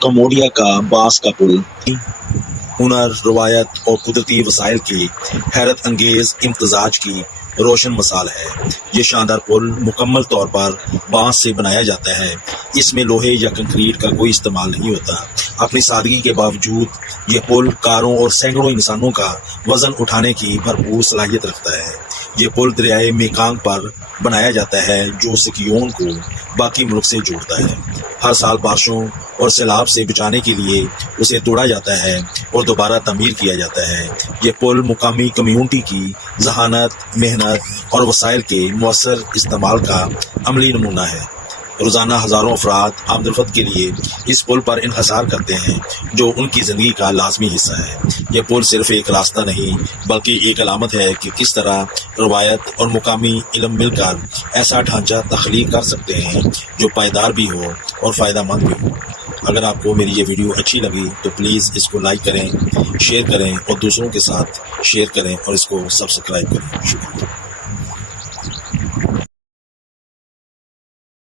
Cambodia کا بانس کا پل ہنر، روایت اور قدرتی وسائل کے حیرت انگیز امتزاج کی روشن مثال ہے۔ یہ شاندار پل مکمل طور پر بانس سے بنایا جاتا ہے۔ اس میں لوہے یا کنکریٹ کا کوئی استعمال نہیں ہوتا۔ اپنی سادگی کے باوجود یہ پل کاروں اور سینکڑوں انسانوں کا وزن اٹھانے کی بھرپور صلاحیت رکھتا ہے۔ یہ پل دریائے میکانگ پر بنایا جاتا ہے جو سکیون کو باقی ملک سے جوڑتا ہے۔ ہر سال بارشوں اور سیلاب سے بچانے کے لیے اسے توڑا جاتا ہے اور دوبارہ تعمیر کیا جاتا ہے۔ یہ پل مقامی کمیونٹی کی ذہانت، محنت اور وسائل کے مؤثر استعمال کا عملی نمونہ ہے۔ روزانہ ہزاروں افراد آمد و رفت کے لیے اس پل پر انحصار کرتے ہیں جو ان کی زندگی کا لازمی حصہ ہے۔ یہ پل صرف ایک راستہ نہیں بلکہ ایک علامت ہے کہ کس طرح روایت اور مقامی علم مل کر ایسا ڈھانچہ تخلیق کر سکتے ہیں جو پائیدار بھی ہو اور فائدہ مند بھی ہو۔ اگر آپ کو میری یہ ویڈیو اچھی لگی تو پلیز اس کو لائک کریں، شیئر کریں اور دوسروں کے ساتھ شیئر کریں اور اس کو سبسکرائب کریں۔ شکریہ۔